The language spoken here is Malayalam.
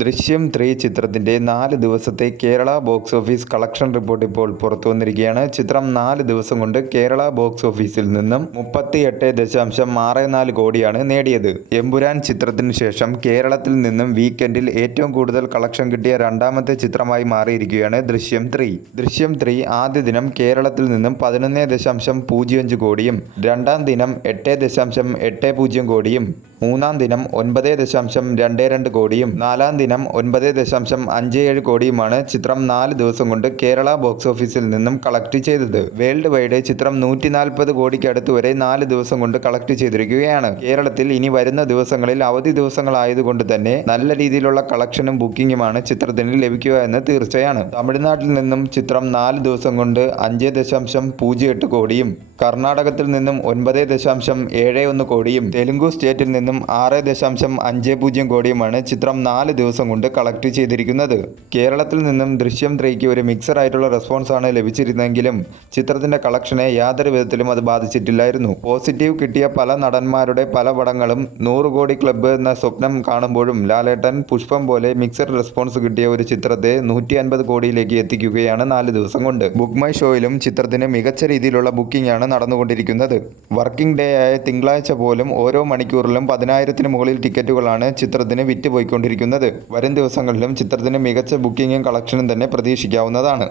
ദൃശ്യം 3 ചിത്രത്തിന്റെ 4 ദിവസത്തെ Kerala box office collection report ഇപ്പോൾ പുറത്തു വന്നിരിക്കുകയാണ്. ചിത്രം 4 ദിവസം കൊണ്ട് കേരള ബോക്സ് ഓഫീസിൽ നിന്നും 38.64 കോടിയാണ് നേടിയത്. എമ്പുരാൻ ചിത്രത്തിനു ശേഷം കേരളത്തിൽ നിന്നും വീക്കെൻഡിൽ ഏറ്റവും കൂടുതൽ കളക്ഷൻ കിട്ടിയ രണ്ടാമത്തെ ചിത്രമായി മാറിയിരിക്കുകയാണ് ദൃശ്യം 3. ദൃശ്യം 3 ആദ്യ ദിനം കേരളത്തിൽ നിന്നും 11.05 കോടിയും രണ്ടാം ദിനം 8.80 കോടിയും മൂന്നാം ദിനം 9.22 കോടിയും നാലാം ദിനം 9.57 കോടിയുമാണ് ചിത്രം 4 ദിവസം കൊണ്ട് കേരള ബോക്സ് ഓഫീസിൽ നിന്നും കളക്ട് ചെയ്തത്. വേൾഡ് വൈഡ് ചിത്രം 140 കോടിക്കടുത്ത് വരെ 4 ദിവസം കൊണ്ട് കളക്ട് ചെയ്തിരിക്കുകയാണ്. കേരളത്തിൽ ഇനി വരുന്ന ദിവസങ്ങളിൽ അവധി ദിവസങ്ങളായതുകൊണ്ട് തന്നെ നല്ല രീതിയിലുള്ള കളക്ഷനും ബുക്കിംഗുമാണ് ചിത്രത്തിന് ലഭിക്കുക എന്ന് തീർച്ചയാണ്. തമിഴ്നാട്ടിൽ നിന്നും ചിത്രം 4 ദിവസം കൊണ്ട് 5.08 കോടിയും കർണാടകത്തിൽ നിന്നും 9.71 കോടിയും തെലുങ്കു സ്റ്റേറ്റിൽ നിന്നും 6.50 കോടിയുമാണ് ചിത്രം 4 ദിവസം കൊണ്ട് കളക്ട് ചെയ്തിരിക്കുന്നത്. കേരളത്തിൽ നിന്നും ദൃശ്യം 3ക്ക് ഒരു മിക്സർ ആയിട്ടുള്ള റെസ്പോൺസ് ആണ് ലഭിച്ചിരുന്നെങ്കിലും ചിത്രത്തിന്റെ കളക്ഷനെ യാതൊരു വിധത്തിലും അത് ബാധിച്ചിട്ടില്ലായിരുന്നു. പോസിറ്റീവ് കിട്ടിയ പല നടന്മാരുടെ പല പടങ്ങളും 100 കോടി ക്ലബ്ബ് എന്ന സ്വപ്നം കാണുമ്പോഴും ലാലേട്ടൻ പുഷ്പം പോലെ മിക്സർ റെസ്പോൺസ് കിട്ടിയ ഒരു ചിത്രത്തെ 150 കോടിയിലേക്ക് എത്തിക്കുകയാണ് 4 ദിവസം കൊണ്ട്. ബുക്ക് മൈ ഷോയിലും ചിത്രത്തിന് മികച്ച രീതിയിലുള്ള ബുക്കിംഗ് ആണ് നടന്നുകൊണ്ടിരിക്കുന്നത്. വർക്കിംഗ് ഡേ ആയ തിങ്കളാഴ്ച പോലും ഓരോ മണിക്കൂറിലും 10,000-ന് മുകളിൽ ടിക്കറ്റുകളാണ് ചിത്രത്തിന് വിറ്റുപോയിക്കൊണ്ടിരിക്കുന്നത്. വരും ദിവസങ്ങളിലും ചിത്രത്തിന് മികച്ച ബുക്കിംഗും കളക്ഷനും തന്നെ പ്രതീക്ഷിക്കാവുന്നതാണ്.